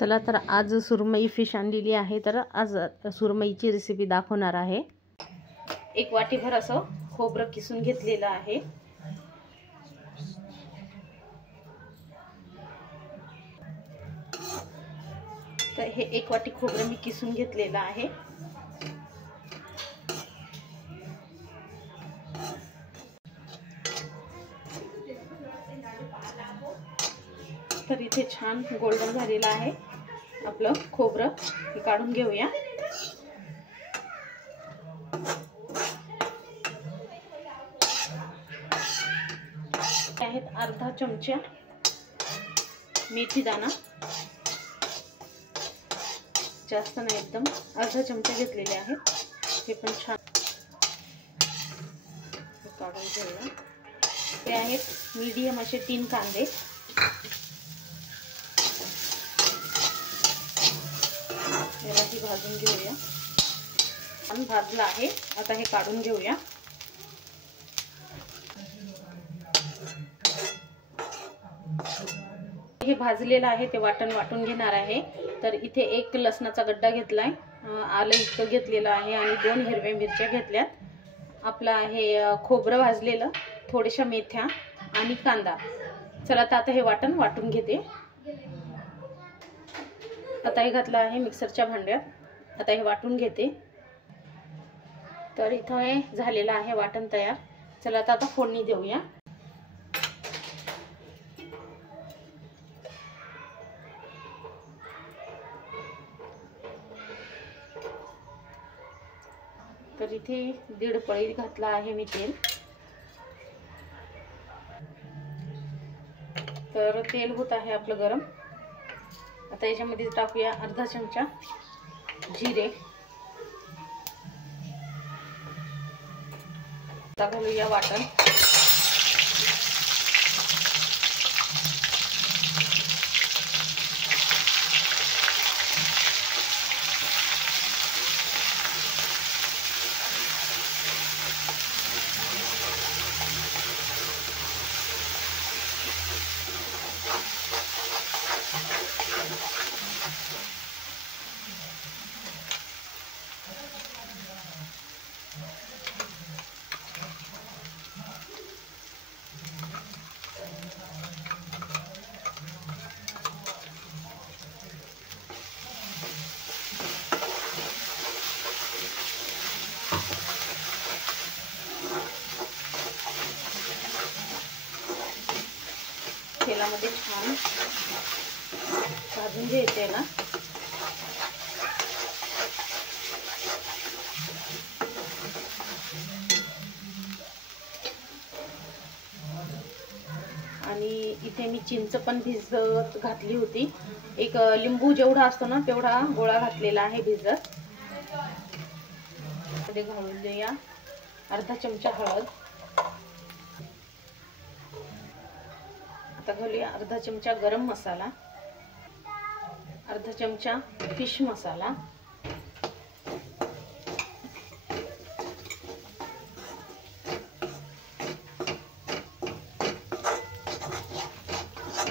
चला तर आज सुरमई फिश आणलेली आहे, तर आज सुरमईची रेसिपी दाखवणार आहे। एक वाटीभर असं खोबरं किसून घेतलेलं आहे। तर हे एक वाटी खोबरं मी किसून घेतलेलं आहे। तर इथे छान गोल्डन झालेलं आहे आपलं खोबरं, हे काढून घेऊया। आहेत अर्धा चमचा मेथी दाणा, जास्त नाही, एकदम अर्धा चमचा घेतलेले आहेत। हे पण छान काढून घेऊया। हे आहेत मीडियम असे 3 कांदे, यालाही भाजून घेऊया। आणि भाजला आहे, आता हे काढून घेऊया। हे भाजलेलं आहे ते वाटून घेणार आहे। तर इथे एक लसणाचा गड्डा घेतलाय, आलं इतकं घेतलेलं आहे आणि 2 हिरव्या मिरच्या घेतल्यात। आपलं आहे खोबरं भाजलेलं, थोड्याशा मेथ्या आणि कांदा। चला तर आता हे वाटून घेते। आता हे घातलं आहे मिक्सरच्या भांड्यात, आता हे वाटून घेते। तर इथं हे झालेलं आहे वाटण तयार। चला तर आता फोडणी देऊया। तर इथे 1.5 पळी घातला आहे मी तेल। तर तेल होत आहे आपलं गरम। आता याच्यामध्ये टाकूया अर्धा चमचा जिरे, आता घालूया वाटण। तेलामध्ये छान भाजून घ्यायचे ना। आणि इथे मी चिंच पण भिजत घातली होती, एक लिंबू जेवढा असतो ना तेवढा गोळा घातलेला आहे भिजत। मध्ये घालून देऊया अर्धा चमचा हळद, आता घालूया अर्धा चमचा गरम मसाला, अर्धा चमचा फिश मसाला,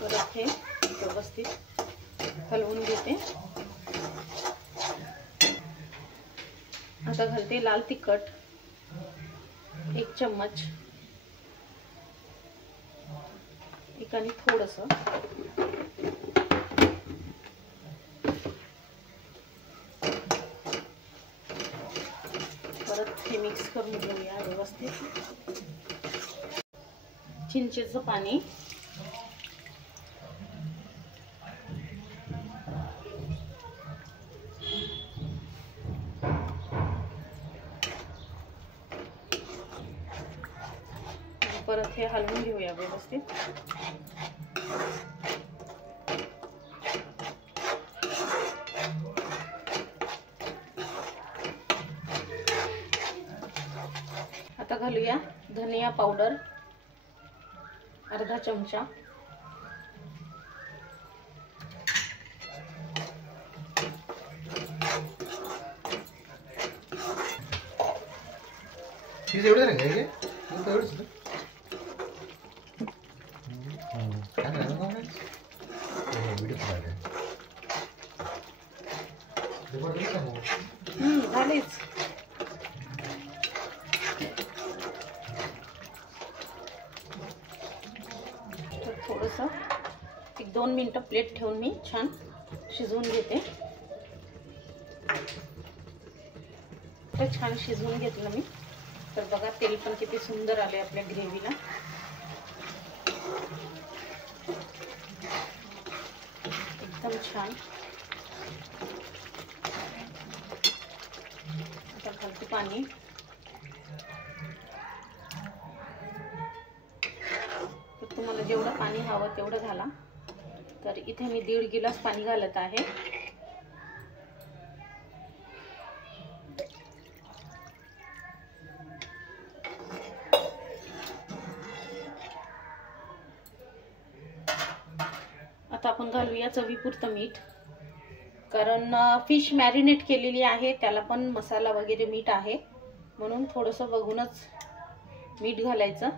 परत हे व्यवस्थित हलवून घेते। आता घालते लाल तिखट 1 चम्मच, आणि थोडंसं परत हे मिक्स करून घेऊया व्यवस्थित। चिंचेचं पाणी, परत हे हलवून घेऊया व्यवस्थित। आता घालूया धनिया पावडर अर्धा चमचा, झालीच. तर थोडंसं 1-2 मिनटं प्लेट ठेवून मी छान शिजवून घेते. तर छान शिजवून घेतलं मी. तर बघा तेल पण किती सुंदर आले आपल्या ग्रेव्हीला. एकदम छान. आता घालते पाणी. तर तुम्हाला जेवढं पाणी हवं तेवढं घाला. तर इथे मी 1.5 गिलास पाणी घालत आहे. आता आपण घालूया चवीपुरतं मीठ. कारण फिश मॅरिनेट केलेली आहे, त्याला पण मसाला वगैरे मीठ आहे, म्हणून थोडंसं बघूनच मीठ घालायचं.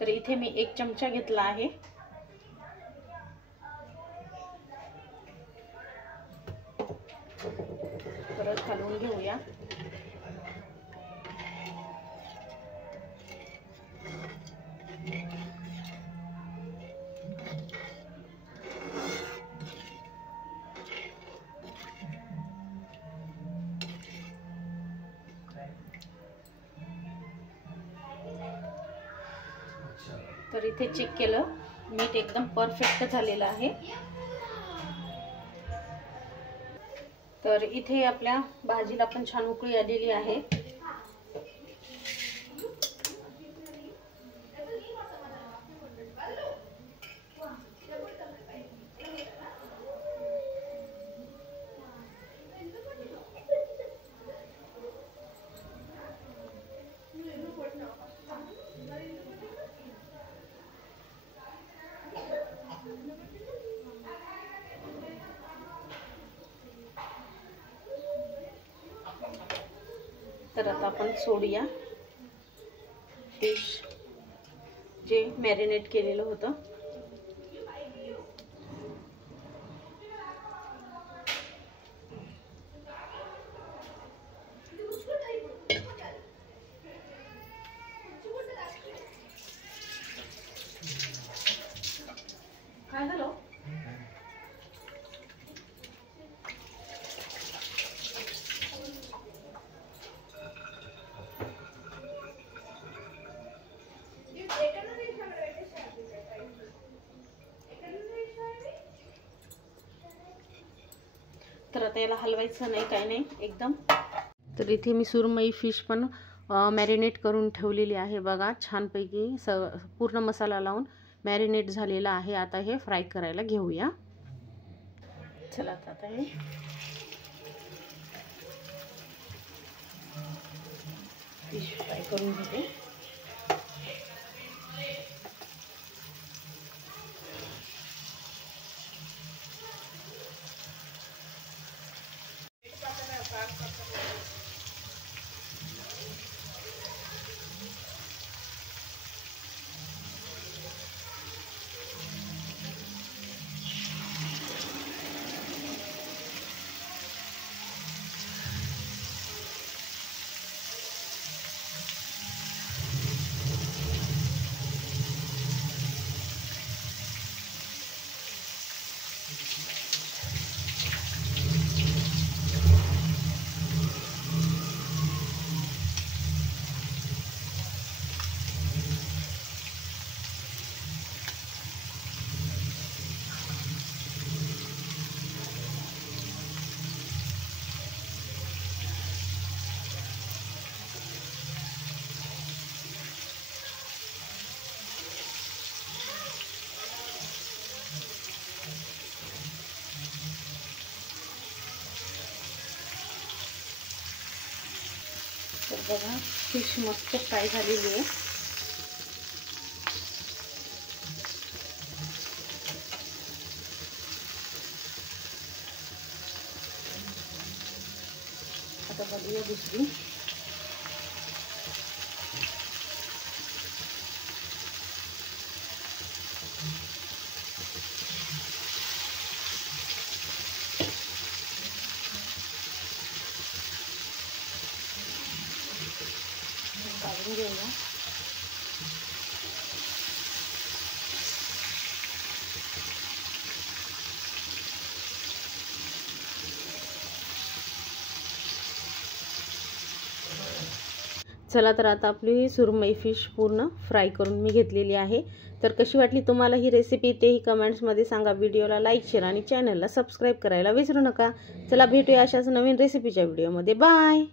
तर इथे मी 1 चमचा घेतला आहे. परत घालून घेऊया. तर इथे चेक केलं, मीठ एकदम परफेक्ट झालेलं आहे. तर इथे आपल्या भाजीला पण छान उकळी आलेली आहे. तर आता आपण सोडूया फिश जे मॅरिनेट केलेलं होतं. काय झालं? तर आता याला हलवायचं नाही, काय नाही एकदम. तर इथे मी सुरमई फिश पण मॅरिनेट करून ठेवलेली आहे. बघा छानपैकी पूर्ण मसाला लावून मॅरिनेट झालेला आहे. आता हे फ्राय करायला घेऊया. चला आता हे फिश फ्राय करून घेते. तर बघा फिश मस्त फ्राय झालेली आहे. आता बघूया दुसरी. भाजून घेऊया. चला तर आता आपली सुरमई फिश पूर्ण फ्राय करून मी घेतलेली आहे. तर कशी वाटली तुम्हाला ही रेसिपी तेही कमेंट्समध्ये सांगा. व्हिडिओला लाईक शेअर आणि चॅनलला सबस्क्राईब करायला विसरू नका. चला भेटूया अशाच नवीन रेसिपीच्या व्हिडिओमध्ये. बाय.